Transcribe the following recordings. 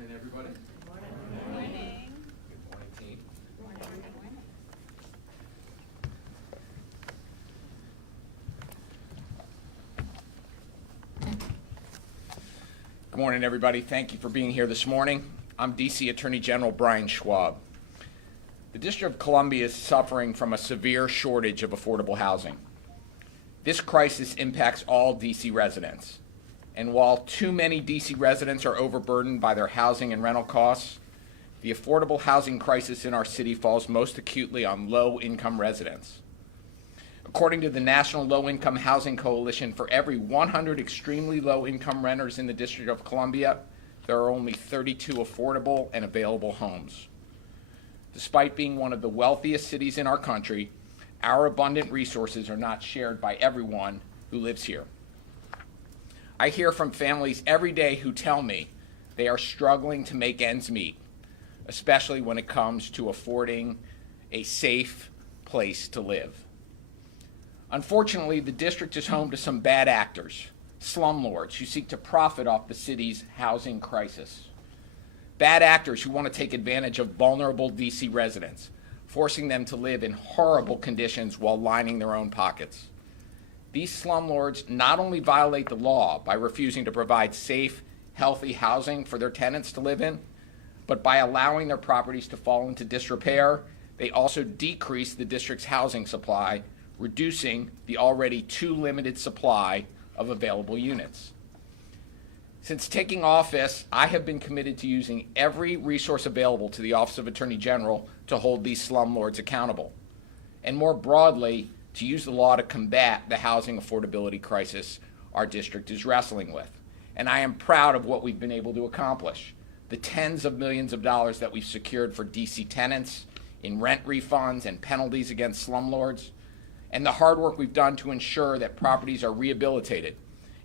morning, everybody. Good morning. Good morning, team. Good morning, everybody. Thank you for being here this morning. I'm D.C. Attorney General Brian Schwalb. The District of Columbia is suffering from a severe shortage of affordable housing. This crisis impacts all D.C. residents. And while too many D.C. residents are overburdened by their housing and rental costs, the affordable housing crisis in our city falls most acutely on low-income residents. According to the National Low-Income Housing Coalition, for every 100 extremely low-income renters in the District of Columbia, there are only 32 affordable and available homes. Despite being one of the wealthiest cities in our country, our abundant resources are not shared by everyone who lives here. I hear from families every day who tell me they are struggling to make ends meet, especially when it comes to affording a safe place to live. Unfortunately, the district is home to some bad actors, slumlords who seek to profit off the city's housing crisis. Bad actors who want to take advantage of vulnerable D.C. residents, forcing them to live in horrible conditions while lining their own pockets. These slumlords not only violate the law by refusing to provide safe, healthy housing for their tenants to live in, but by allowing their properties to fall into disrepair, they also decrease the district's housing supply, reducing the already too limited supply of available units. Since taking office, I have been committed to using every resource available to the Office of Attorney General to hold these slumlords accountable, and more broadly, to use the law to combat the housing affordability crisis our district is wrestling with. And I am proud of what we've been able to accomplish. The tens of millions of dollars that we've secured for D.C. tenants in rent refunds and penalties against slumlords, and the hard work we've done to ensure that properties are rehabilitated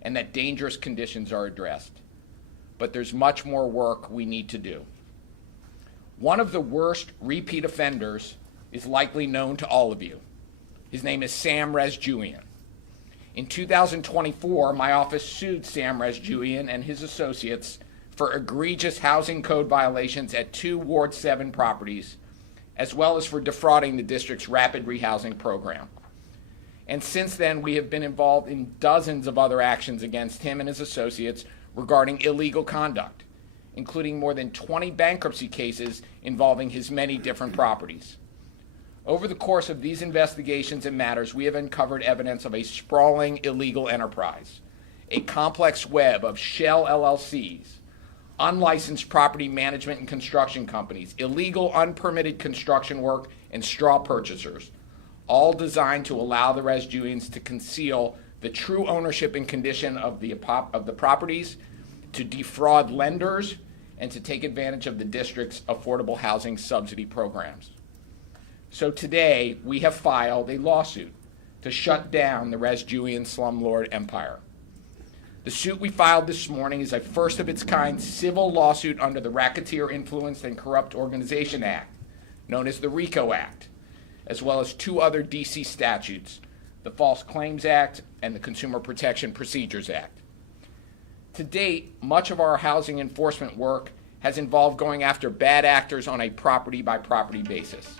and that dangerous conditions are addressed. But there's much more work we need to do. One of the worst repeat offenders is likely known to all of you. His name is Sam Resian. In 2024, my office sued Sam Resian and his associates for egregious housing code violations at 2 Ward 7 properties, as well as for defrauding the district's rapid rehousing program. And since then, we have been involved in dozens of other actions against him and his associates regarding illegal conduct, including more than 20 bankruptcy cases involving his many different properties. Over the course of these investigations and matters, we have uncovered evidence of a sprawling illegal enterprise, a complex web of shell LLCs, unlicensed property management and construction companies, illegal unpermitted construction work, and straw purchasers, all designed to allow the Razjooyans to conceal the true ownership and condition of the properties, to defraud lenders, and to take advantage of the district's affordable housing subsidy programs. So today, we have filed a lawsuit to shut down the Razjooyan slumlord empire. The suit we filed this morning is a first-of-its-kind civil lawsuit under the Racketeer, Influenced, and Corrupt Organization Act, known as the RICO Act, as well as 2 other D.C. statutes, the False Claims Act and the Consumer Protection Procedures Act. To date, much of our housing enforcement work has involved going after bad actors on a property-by-property basis.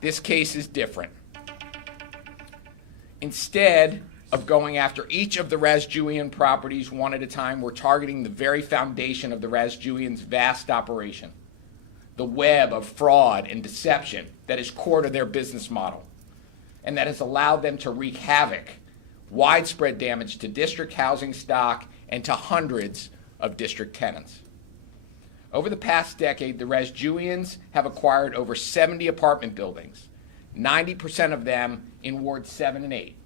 This case is different. Instead of going after each of the Razjooyan properties one at a time, we're targeting the very foundation of the Razjooyans' vast operation, the web of fraud and deception that is core to their business model, and that has allowed them to wreak havoc, widespread damage to district housing stock and to hundreds of district tenants. Over the past decade, the Razjooyans have acquired over 70 apartment buildings, 90% of them in Wards 7 and 8.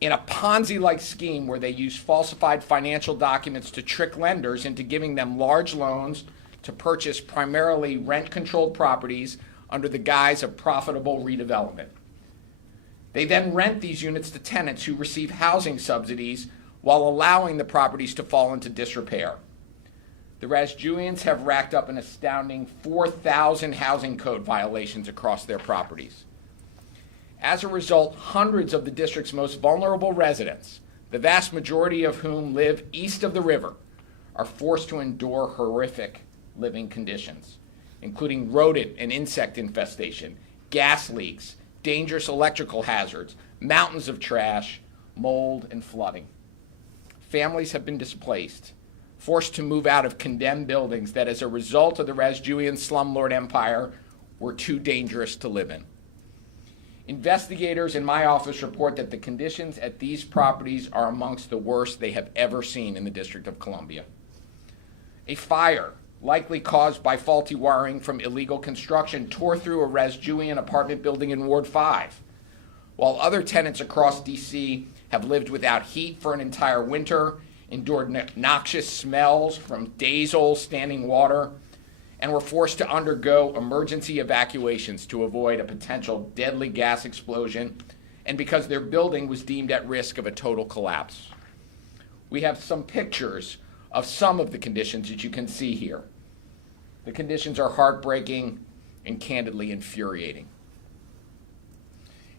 In a Ponzi-like scheme where they use falsified financial documents to trick lenders into giving them large loans to purchase primarily rent-controlled properties under the guise of profitable redevelopment. They then rent these units to tenants who receive housing subsidies while allowing the properties to fall into disrepair. The Razjooyans have racked up an astounding 4,000 housing code violations across their properties. As a result, hundreds of the district's most vulnerable residents, the vast majority of whom live east of the river, are forced to endure horrific living conditions, including rodent and insect infestation, gas leaks, dangerous electrical hazards, mountains of trash, mold, and flooding. Families have been displaced, forced to move out of condemned buildings that, as a result of the Razjooyan slumlord empire, were too dangerous to live in. Investigators in my office report that the conditions at these properties are amongst the worst they have ever seen in the District of Columbia. A fire, likely caused by faulty wiring from illegal construction, tore through a Razjooyan apartment building in Ward 5, while other tenants across D.C. have lived without heat for an entire winter, endured noxious smells from days-old standing water, and were forced to undergo emergency evacuations to avoid a potential deadly gas explosion, and because their building was deemed at risk of a total collapse. We have some pictures of some of the conditions that you can see here. The conditions are heartbreaking and candidly infuriating.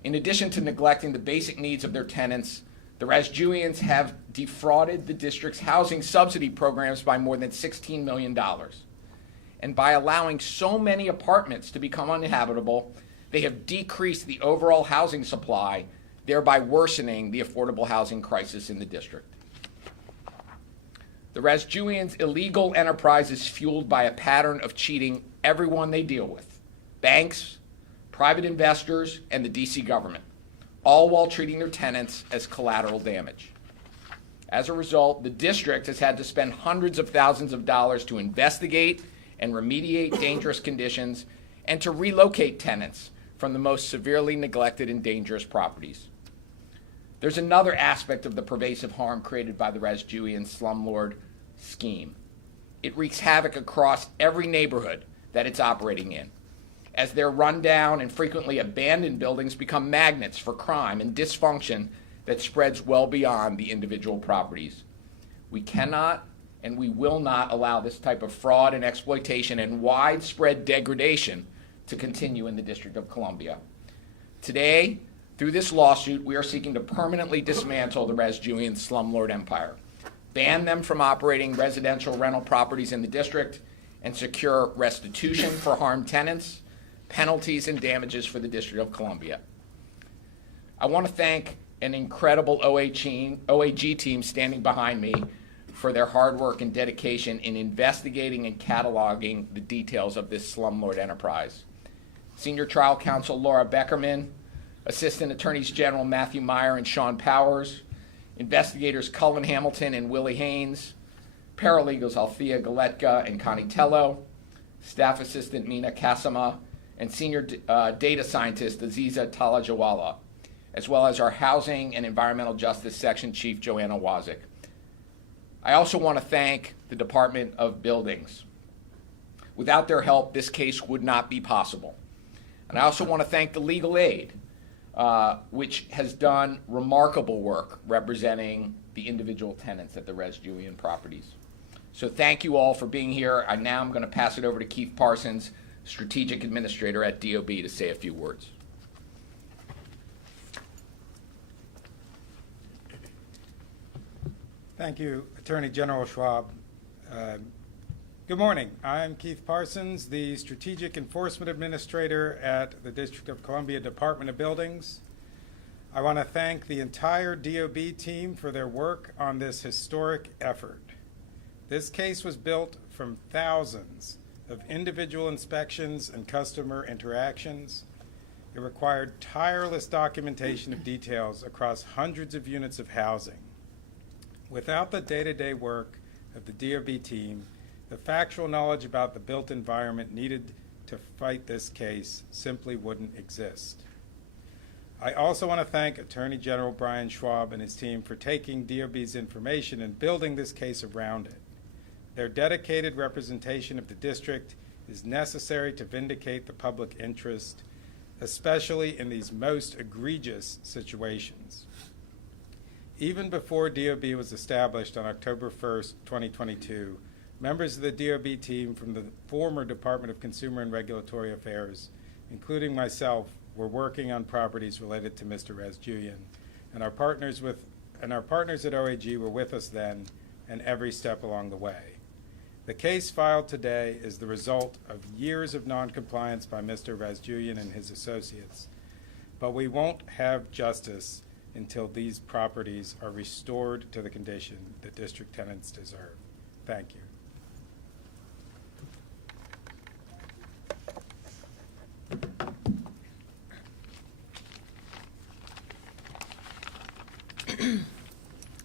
In addition to neglecting the basic needs of their tenants, the Razjooyans have defrauded the district's housing subsidy programs by more than $16 million. And by allowing so many apartments to become uninhabitable, they have decreased the overall housing supply, thereby worsening the affordable housing crisis in the district. The Razjooyans' illegal enterprise is fueled by a pattern of cheating everyone they deal with: banks, private investors, and the D.C. government, all while treating their tenants as collateral damage. As a result, the district has had to spend hundreds of thousands of dollars to investigate and remediate dangerous conditions, and to relocate tenants from the most severely neglected and dangerous properties. There's another aspect of the pervasive harm created by the Razjooyan slumlord scheme. It wreaks havoc across every neighborhood that it's operating in, as their rundown and frequently abandoned buildings become magnets for crime and dysfunction that spreads well beyond the individual properties. We cannot and we will not allow this type of fraud and exploitation and widespread degradation to continue in the District of Columbia. Today, through this lawsuit, we are seeking to permanently dismantle the Razjooyan slumlord empire, ban them from operating residential rental properties in the district, and secure restitution for harmed tenants, penalties, and damages for the District of Columbia. I want to thank an incredible OAG team standing behind me for their hard work and dedication in investigating and cataloging the details of this slumlord enterprise. Senior Trial Counsel Laura Beckerman, Assistant Attorneys General Matthew Meyer and Sean Powers, investigators Cullen Hamilton and Willie Haynes, paralegals Althea Galetka and Connie Tello, Staff Assistant Mina Kasama, and Senior Data Scientist Aziza Talajawala, as well as our Housing and Environmental Justice Section Chief Joanna Wazik. I also want to thank the Department of Buildings. Without their help, this case would not be possible. And I also want to thank the legal aid, which has done remarkable work representing the individual tenants at the Razjooyan properties. So thank you all for being here. Now I'm going to pass it over to Keith Parsons, Strategic Administrator at DOB, to say a few words. Thank you, Attorney General Schwalb. Good morning. I'm Keith Parsons, the Strategic Enforcement Administrator at the District of Columbia Department of Buildings. I want to thank the entire DOB team for their work on this historic effort. This case was built from thousands of individual inspections and customer interactions. It required tireless documentation of details across hundreds of units of housing. Without the day-to-day work of the DOB team, the factual knowledge about the built environment needed to fight this case simply wouldn't exist. I also want to thank Attorney General Brian Schwalb and his team for taking DOB's information and building this case around it. Their dedicated representation of the district is necessary to vindicate the public interest, especially in these most egregious situations. Even before DOB was established on October 1st, 2022, members of the DOB team from the former Department of Consumer and Regulatory Affairs, including myself, were working on properties related to Mr. Razjooyan, and our partners at OAG were with us then and every step along the way. The case filed today is the result of years of noncompliance by Mr. Razjooyan and his associates. But we won't have justice until these properties are restored to the condition the district tenants deserve. Thank you.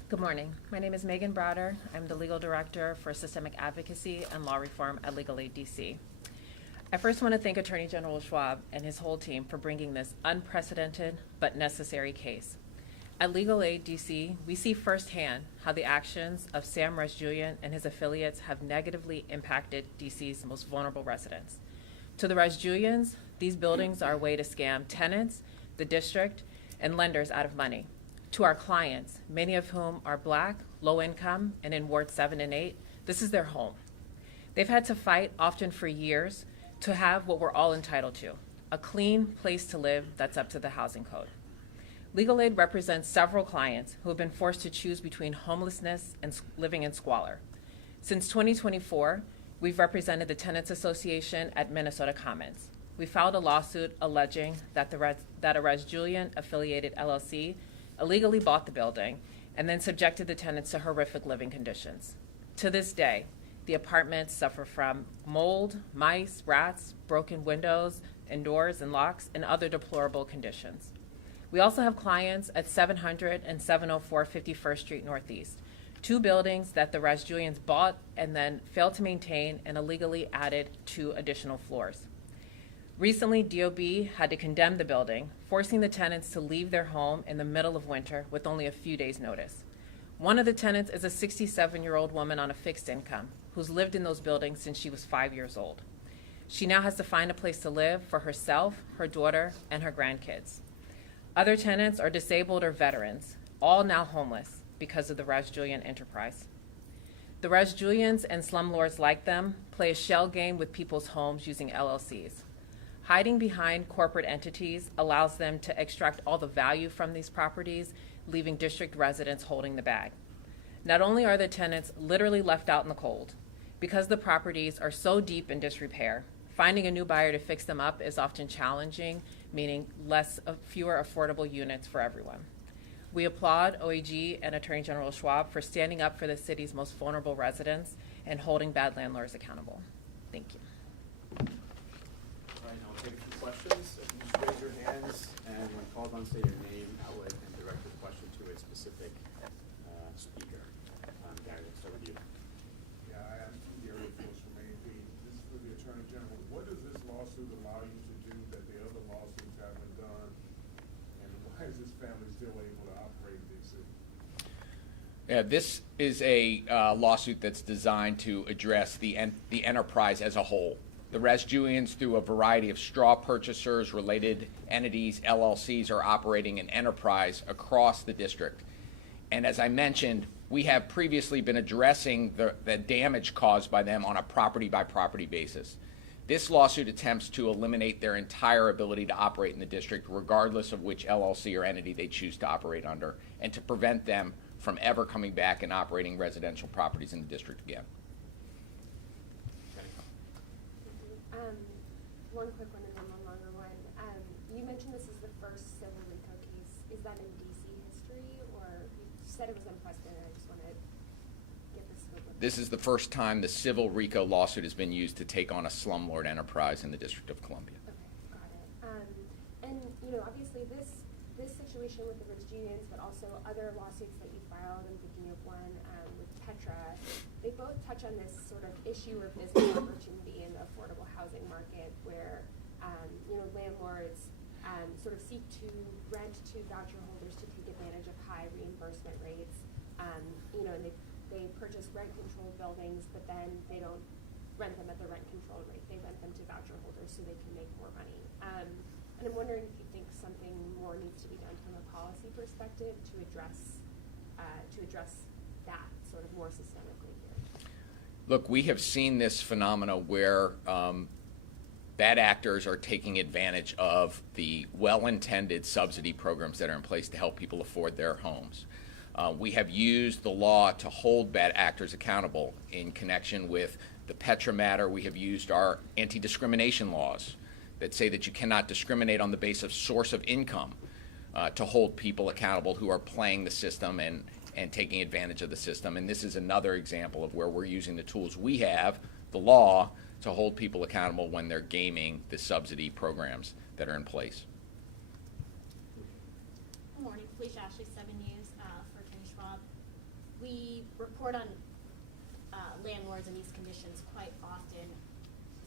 Good morning. My name is Megan Browder. I'm the Legal Director for Systemic Advocacy and Law Reform at Legal Aid DC. I first want to thank Attorney General Schwalb and his whole team for bringing this unprecedented but necessary case. At Legal Aid DC, we see firsthand how the actions of Sam Resian and his affiliates have negatively impacted DC's most vulnerable residents. To the Razjooyans, these buildings are a way to scam tenants, the district, and lenders out of money. To our clients, many of whom are Black, low income, and in Ward 7 and 8, this is their home. They've had to fight, often for years, to have what we're all entitled to, a clean place to live that's up to the housing code. Legal Aid represents several clients who have been forced to choose between homelessness and living in squalor. Since 2024, we've represented the Tenants Association at Minnesota Commons. We filed a lawsuit alleging that a Razjooyan-affiliated LLC illegally bought the building and then subjected the tenants to horrific living conditions. To this day, the apartments suffer from mold, mice, rats, broken windows and doors and locks, and other deplorable conditions. We also have clients at 700 and 704 51st Street Northeast, two buildings that the Razjooyans bought and then failed to maintain and illegally added 2 additional floors. Recently, DOB had to condemn the building, forcing the tenants to leave their home in the middle of winter with only a few days' notice. One of the tenants is a 67-year-old woman on a fixed income who's lived in those buildings since she was 5 years old. She now has to find a place to live for herself, her daughter, and her grandkids. Other tenants are disabled or veterans, all now homeless because of the Razjooyan enterprise. The Razjooyans and slumlords like them play a shell game with people's homes using LLCs. Hiding behind corporate entities allows them to extract all the value from these properties, leaving district residents holding the bag. Not only are the tenants literally left out in the cold, because the properties are so deep in disrepair, finding a new buyer to fix them up is often challenging, meaning fewer affordable units for everyone. We applaud OAG and Attorney General Schwalb for standing up for the city's most vulnerable residents and holding bad landlords accountable. Thank you. All right, now we'll take a few questions. If you just raise your hands and when called on, say your name, outlet, and direct the question to a specific speaker. Gary, let's start with you. Yeah, I am Gary Force from A&P. This is for the Attorney General. What does this lawsuit allow you to do that the other lawsuits haven't done? And why is this family still able to operate DC? Yeah, this is a lawsuit that's designed to address the enterprise as a whole. The Razjooyans, through a variety of straw purchasers, related entities, LLCs, are operating an enterprise across the district. And as I mentioned, we have previously been addressing the damage caused by them on a property-by-property basis. This lawsuit attempts to eliminate their entire ability to operate in the district, regardless of which LLC or entity they choose to operate under, and to prevent them from ever coming back and operating residential properties in the district again. One quick one and then one longer one. You mentioned this is the first civil RICO case. Is that in DC history, or you said it was unprecedented? I just want to get the scope of it. This is the first time the civil RICO lawsuit has been used to take on a slumlord enterprise in the District of Columbia. Okay, got it. And obviously this situation with the Razjooyans, but also other lawsuits that you filed. I'm thinking of one with Petra. They both touch on this sort of issue of business opportunity in the affordable housing market, where landlords sort of seek to rent to voucher holders to take advantage of high reimbursement rates. And they purchase rent-controlled buildings, but then they don't rent them at the rent-controlled rate. They rent them to voucher holders so they can make more money. And I'm wondering if you think something more needs to be done from a policy perspective to address that sort of more systemically here. Look, we have seen this phenomena where bad actors are taking advantage of the well-intended subsidy programs that are in place to help people afford their homes. We have used the law to hold bad actors accountable. In connection with the Petra matter, we have used our anti-discrimination laws that say that you cannot discriminate on the basis of source of income to hold people accountable who are playing the system and taking advantage of the system. And this is another example of where we're using the tools we have, the law, to hold people accountable when they're gaming the subsidy programs that are in place. Good morning, Felicia Ashley, 7 News for Attorney Schwalb. We report on landlords and these conditions quite often.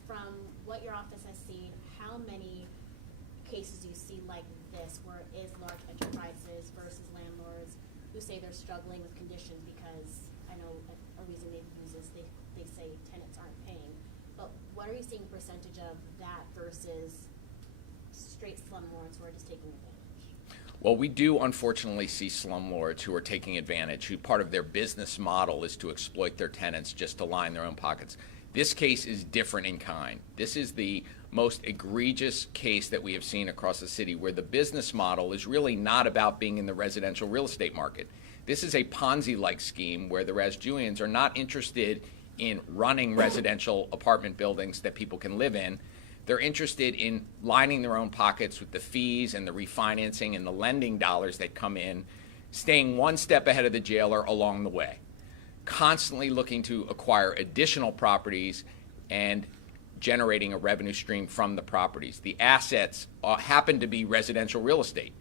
From what your office has seen, how many cases do you see like this where it is large enterprises versus landlords who say they're struggling with conditions because I know a reason they use is they say tenants aren't paying. But what are you seeing percentage of that versus straight slumlords who are just taking advantage? Well, we do unfortunately see slumlords who are taking advantage, who part of their business model is to exploit their tenants just to line their own pockets. This case is different in kind. This is the most egregious case that we have seen across the city, where the business model is really not about being in the residential real estate market. This is a Ponzi-like scheme where the Razjooyans are not interested in running residential apartment buildings that people can live in. They're interested in lining their own pockets with the fees and the refinancing and the lending dollars that come in, staying one step ahead of the jailer along the way, constantly looking to acquire additional properties and generating a revenue stream from the properties. The assets happen to be residential real estate.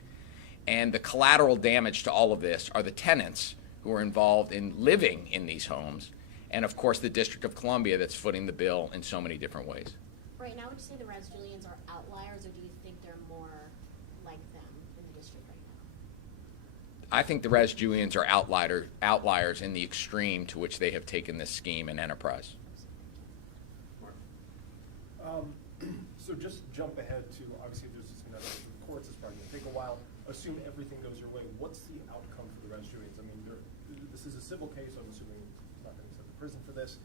And the collateral damage to all of this are the tenants who are involved in living in these homes, and of course the District of Columbia that's footing the bill in so many different ways. Right now, would you say the Razjooyans are outliers, or do you think they're more like them in the district right now? I think the Razjooyans are outliers in the extreme to which they have taken this scheme and enterprise. So just jump ahead to, obviously there's this another the courts, it's probably going to take a while. Assume everything goes your way. What's the outcome for the Razjooyans? I mean, this is a civil case, so I'm assuming it's not going to be sent to prison for this.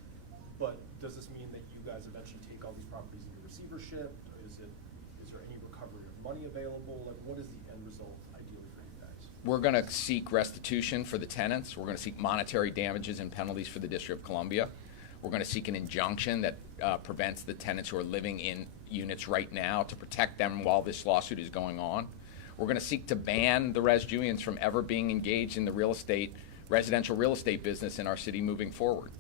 But does this mean that you guys eventually take all these properties into receivership? Is there any recovery of money available? Like, what is the end result ideally for you guys? We're going to seek restitution for the tenants. We're going to seek monetary damages and penalties for the District of Columbia. We're going to seek an injunction that prevents the tenants who are living in units right now to protect them while this lawsuit is going on. We're going to seek to ban the Razjooyans from ever being engaged in the residential real estate business in our city moving forward.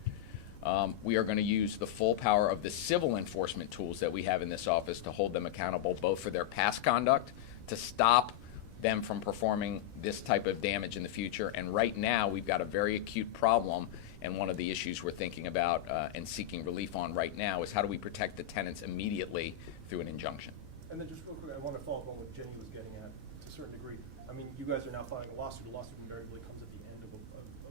We are going to use the full power of the civil enforcement tools that we have in this office to hold them accountable, both for their past conduct, to stop them from performing this type of damage in the future. And right now, we've got a very acute problem, and one of the issues we're thinking about and seeking relief on right now is how do we protect the tenants immediately through an injunction. And then just real quick, I want to follow up on what Jenny was getting at to a certain degree. I mean, you guys are now filing a lawsuit. A lawsuit invariably comes at the end of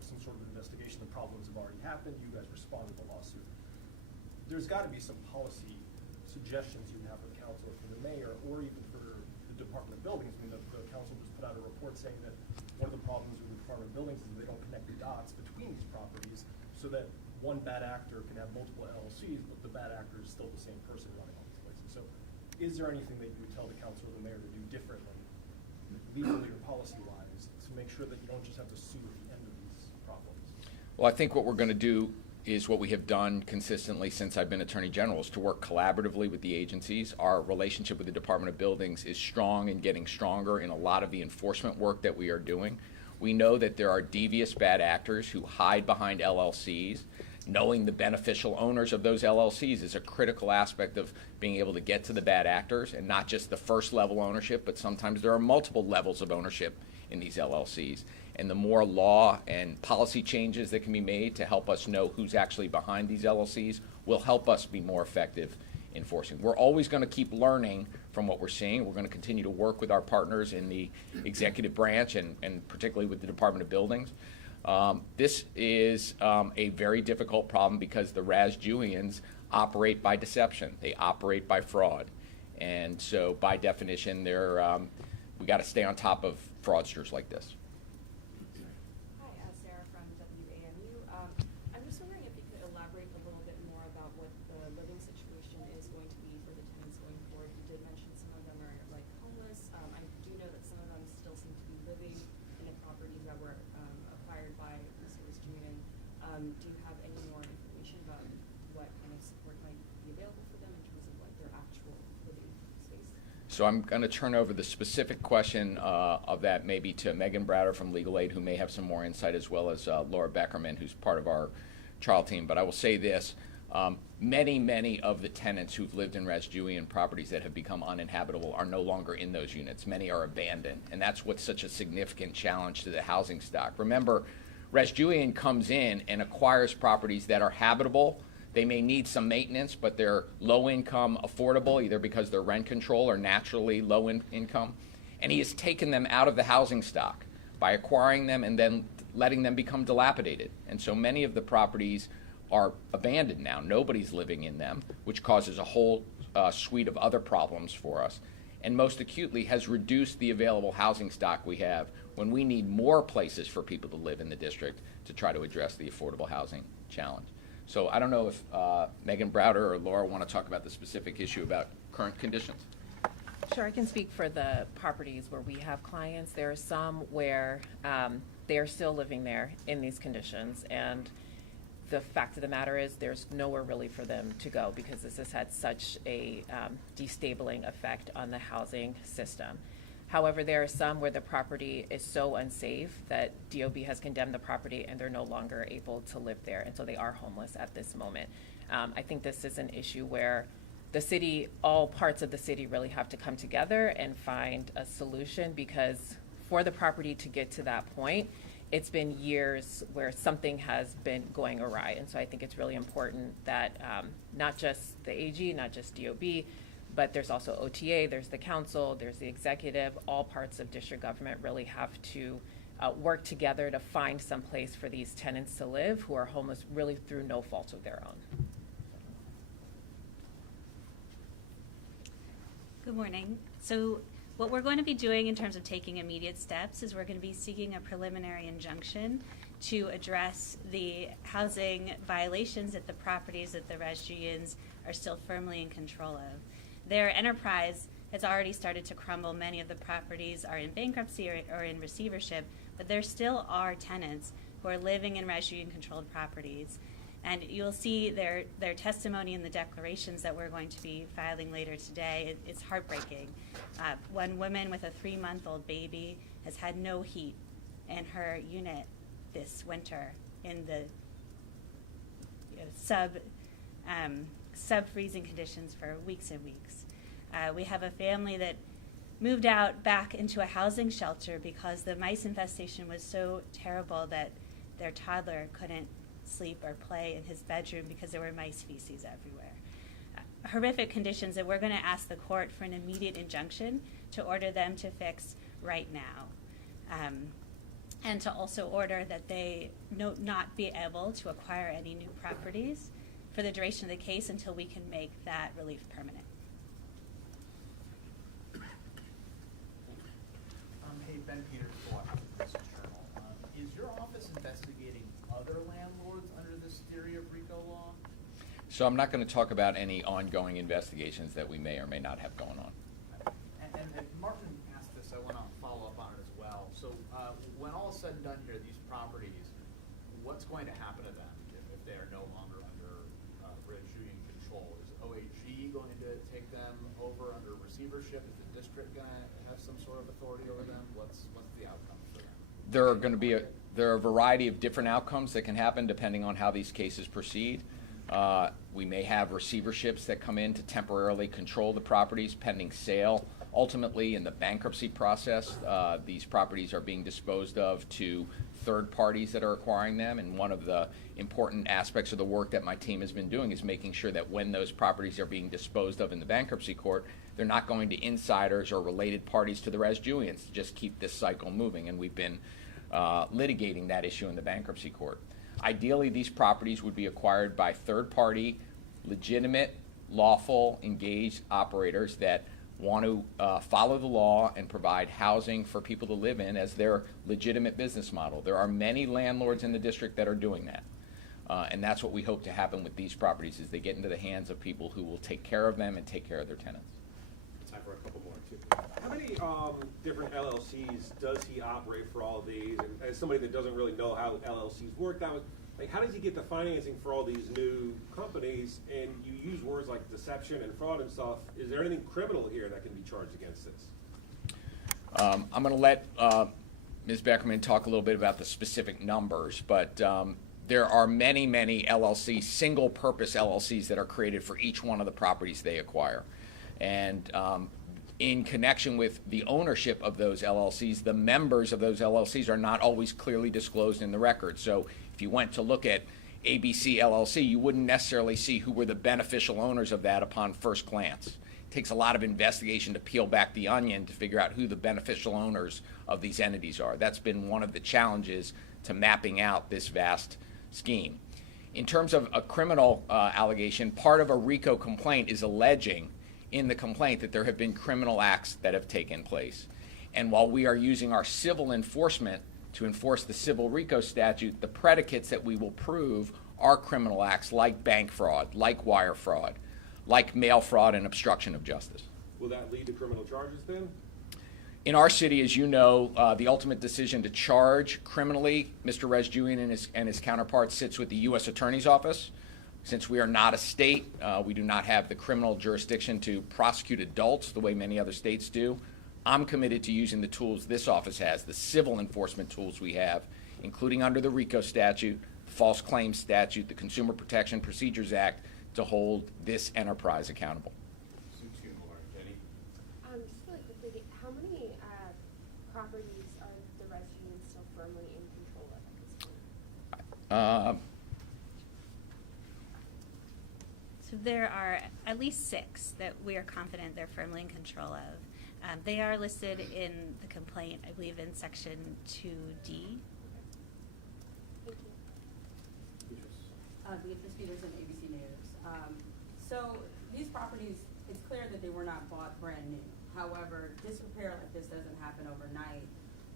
some sort of investigation. The problems have already happened. You guys respond to the lawsuit. There's got to be some policy suggestions you have for the council or for the mayor or even for the Department of Buildings. I mean, the council just put out a report saying that one of the problems with the Department of Buildings is they don't connect the dots between these properties so that one bad actor can have multiple LLCs, but the bad actor is still the same person running all these places. So is there anything that you would tell the council or the mayor to do differently, legally or policy-wise, to make sure that you don't just have to sue at the end of these problems? Well, I think what we're going to do is what we have done consistently since I've been Attorney General, is to work collaboratively with the agencies. Our relationship with the Department of Buildings is strong and getting stronger in a lot of the enforcement work that we are doing. We know that there are devious bad actors who hide behind LLCs. Knowing the beneficial owners of those LLCs is a critical aspect of being able to get to the bad actors, and not just the first level ownership, but sometimes there are multiple levels of ownership in these LLCs. And the more law and policy changes that can be made to help us know who's actually behind these LLCs will help us be more effective enforcing. We're always going to keep learning from what we're seeing. We're going to continue to work with our partners in the executive branch and particularly with the Department of Buildings. This is a very difficult problem because the Razjooyans operate by deception. They operate by fraud. And so by definition, we got to stay on top of fraudsters like this. Hi, Sarah from WAMU. I'm just wondering if you could elaborate a little bit more about what the living situation is going to be for the tenants going forward. You did mention some of them are homeless. I do know that some of them still seem to be living in the properties that were acquired Do you have any more information about what kind of support might be available for them in terms of what their actual living space? So I'm going to turn over the specific question of that maybe to Megan Browder from Legal Aid, who may have some more insight, as well as Laura Beckerman, who's part of our trial team. But I will say this. Many of the tenants who've lived in Razjooyan properties that have become uninhabitable are no longer in those units. Many are abandoned, and that's what's such a significant challenge to the housing stock. Remember, Razjooyan comes in and acquires properties that are habitable. They may need some maintenance, but they're low income, affordable, either because they're rent control or naturally low income. And he has taken them out of the housing stock by acquiring them and then letting them become dilapidated. And so many of the properties are abandoned now. Nobody's living in them, which causes a whole suite of other problems for us. And most acutely has reduced the available housing stock we have when we need more places for people to live in the district to try to address the affordable housing challenge. So I don't know if Megan Browder or Laura want to talk about the specific issue about current conditions. Sure, I can speak for the properties where we have clients. There are some where they are still living there in these conditions, and the fact of the matter is there's nowhere really for them to go because this has had such a destabling effect on the housing system. However, there are some where the property is so unsafe that DOB has condemned the property and they're no longer able to live there, and so they are homeless at this moment. I think this is an issue where the city, all parts of the city really have to come together and find a solution, because for the property to get to that point, it's been years where something has been going awry. And so I think it's really important that not just the AG, not just DOB, but there's also OTA, there's the council, there's the executive, all parts of district government really have to work together to find some place for these tenants to live who are homeless really through no fault of their own. Good morning. So what we're going to be doing in terms of taking immediate steps is we're going to be seeking a preliminary injunction to address the housing violations at the properties that the Razjooyans are still firmly in control of. Their enterprise has already started to crumble. Many of the properties are in bankruptcy or in receivership, but there still are tenants who are living in Razjooyan-controlled properties. And you'll see their testimony in the declarations that we're going to be filing later today. It's heartbreaking. One woman with a 3-month-old baby has had no heat in her unit this winter in the sub-freezing conditions for weeks and weeks. We have a family that moved out back into a housing shelter because the mice infestation was so terrible that their toddler couldn't sleep or play in his bedroom because there were mice feces everywhere. Horrific conditions that we're going to ask the court for an immediate injunction to order them to fix right now. And to also order that they not be able to acquire any new properties for the duration of the case until we can make that relief permanent. Hey, Ben Peters, Washington Post Journal. Is your office investigating other landlords under this theory of RICO law? So I'm not going to talk about any ongoing investigations that we may or may not have going on. And Martin asked this, I want to follow up on it as well. So when all is said and done here, these properties, what's going to happen to them if they are no longer under Razjooyan control? Is OAG going to take them over under receivership? Is the district going to have some sort of authority over them? What's the outcome for them? There are a variety of different outcomes that can happen depending on how these cases proceed. We may have receiverships that come in to temporarily control the properties pending sale. Ultimately, in the bankruptcy process, these properties are being disposed of to third parties that are acquiring them, and one of the important aspects of the work that my team has been doing is making sure that when those properties are being disposed of in the bankruptcy court, they're not going to insiders or related parties to the Razjooyans to just keep this cycle moving, and we've been litigating that issue in the bankruptcy court. Ideally, these properties would be acquired by third-party, legitimate, lawful, engaged operators that want to follow the law and provide housing for people to live in as their legitimate business model. There are many landlords in the district that are doing that. And that's what we hope to happen with these properties, is they get into the hands of people who will take care of them and take care of their tenants. Time for a couple more, too. How many different LLCs does he operate for all of these? And as somebody that doesn't really know how LLCs work, Like, how did you get the financing for all these new companies? And you use words like deception and fraud and stuff. Is there anything criminal here that can be charged against this? I'm going to let Ms. Beckerman talk a little bit about the specific numbers, but there are many, many LLCs, single-purpose LLCs that are created for each one of the properties they acquire. And in connection with the ownership of those LLCs, the members of those LLCs are not always clearly disclosed in the record. So if you went to look at ABC LLC, you wouldn't necessarily see who were the beneficial owners of that upon first glance. It takes a lot of investigation to peel back the onion to figure out who the beneficial owners of these entities are. That's been one of the challenges to mapping out this vast scheme. In terms of a criminal allegation, part of a RICO complaint is alleging in the complaint that there have been criminal acts that have taken place. And while we are using our civil enforcement to enforce the civil RICO statute, the predicates that we will prove are criminal acts like bank fraud, like wire fraud, like mail fraud and obstruction of justice. Will that lead to criminal charges then? In our city, as you know, the ultimate decision to charge criminally Mr. Razjooyan and his counterparts sits with the U.S. Attorney's Office. Since we are not a state, we do not have the criminal jurisdiction to prosecute adults the way many other states do. I'm committed to using the tools this office has, the civil enforcement tools we have, including under the RICO statute, false claims statute, the Consumer Protection Procedures Act, to hold this enterprise accountable. Two more, Jenny. Just really quickly, how many properties are the Razjooyans still firmly in control of at this point? So there are at least 6 that we are confident they're firmly in control of. They are listed in the complaint, I believe, in section 2D. Thank you. Beatrice Peterson, ABC News. So these properties, it's clear that they were not bought brand new. However, disrepair like this doesn't happen overnight.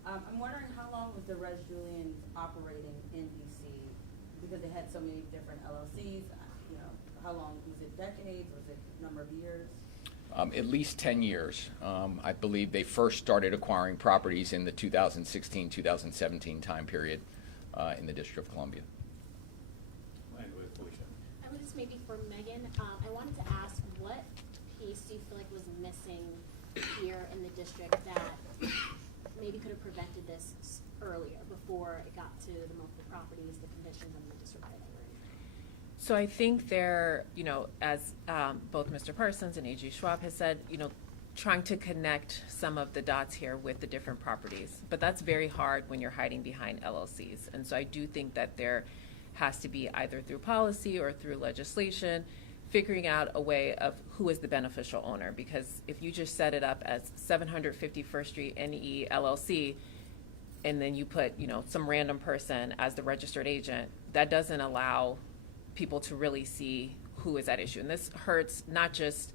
I'm wondering how long was the Razjooyans operating in DC? Because they had so many different LLCs. You know, how long was it? Decades? Was it a number of years? At least 10 years. I believe they first started acquiring properties in the 2016-2017 time period in the District of Columbia. And with Felicia. I was just maybe for Megan, I wanted to ask what piece do you feel like was missing here in the district that maybe could have prevented this earlier before it got to the multiple properties, the conditions, and the disrepair that we're in? So I think they're, as both Mr. Parsons and A.G. Schwab has said, trying to connect some of the dots here with the different properties. But that's very hard when you're hiding behind LLCs. And so I do think that there has to be, either through policy or through legislation, figuring out a way of who is the beneficial owner. Because if you just set it up as 750 First Street NE LLC, and then you put, some random person as the registered agent, that doesn't allow people to really see who is at issue. And this hurts not just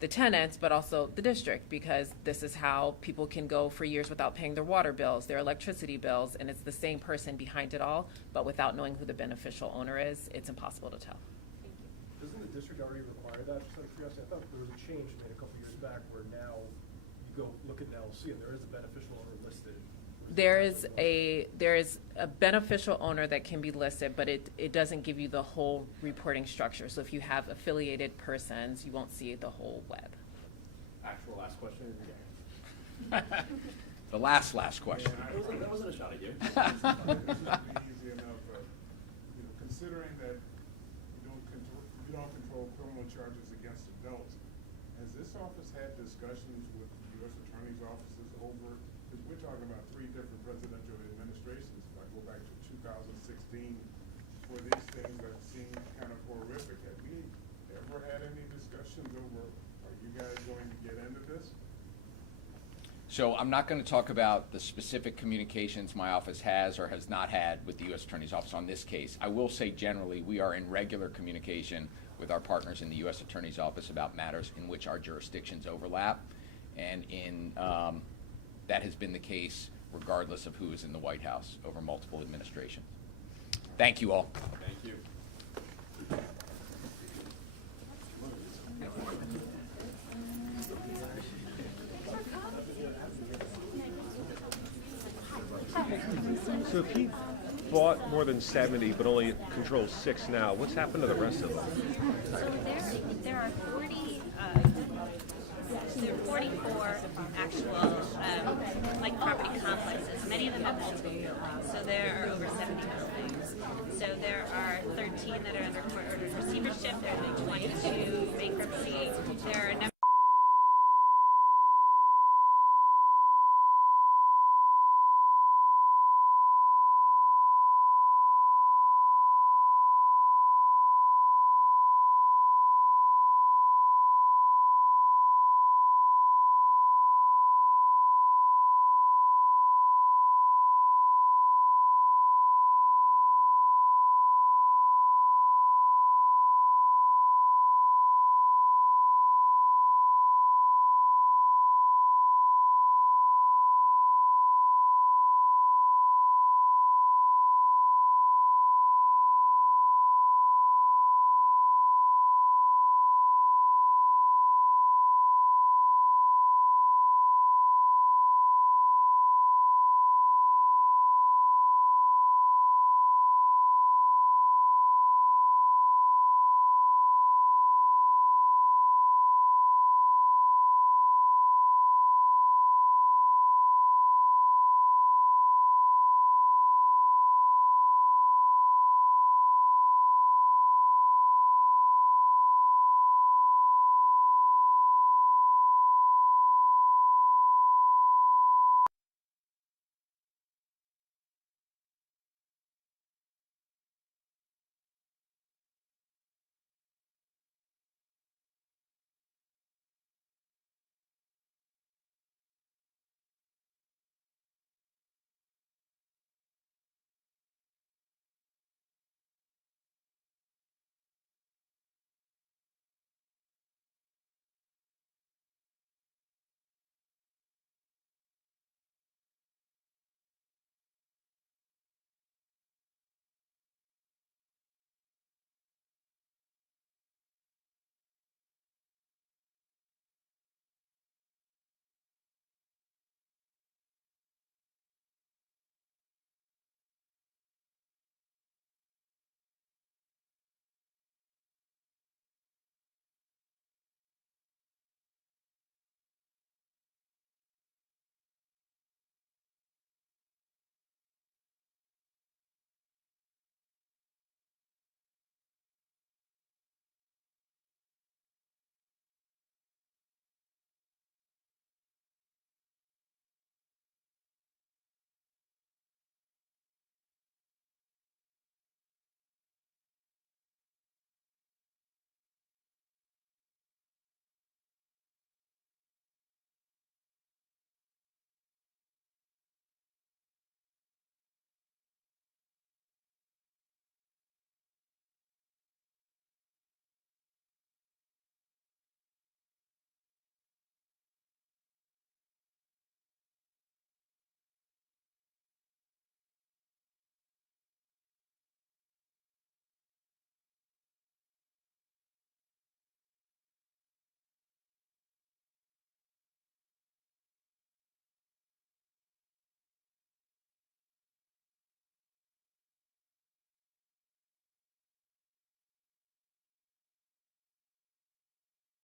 the tenants, but also the district, because this is how people can go for years without paying their water bills, their electricity bills, and it's the same person behind it all, but without knowing who the beneficial owner is, it's impossible to tell. Thank you. Doesn't the district already require that? Just out of curiosity, I thought there was a change made a couple years back where now you go look at an LLC and there is a beneficial owner listed. There is a beneficial owner that can be listed, but it doesn't give you the whole reporting structure. So if you have affiliated persons, you won't see the whole web. Actual last question? The last question. Yeah, That wasn't a shot at you. This would be easy enough, considering that you don't control criminal charges against adults, has this office had discussions with the U.S. Attorney's offices over, because we're talking about 3 different presidential administrations, if I go back to 2016, for these things that seem kind of horrific. Have we ever had any discussions over, are you guys going to get into this? So I'm not going to talk about the specific communications my office has or has not had with the U.S. Attorney's Office on this case. I will say generally we are in regular communication with our partners in the U.S. Attorney's Office about matters in which our jurisdictions overlap, and that has been the case regardless of who is in the White House over multiple administrations. Thank you all. Thank you. So Keith, bought more than 70, but only controls 6 now. What's happened to the rest of them? So there are 44 actual like property complexes. Many of them have multiple buildings, so there are over 70 buildings. So there are 13 that are under court ordered receivership. There are 22 bankruptcy. There are a number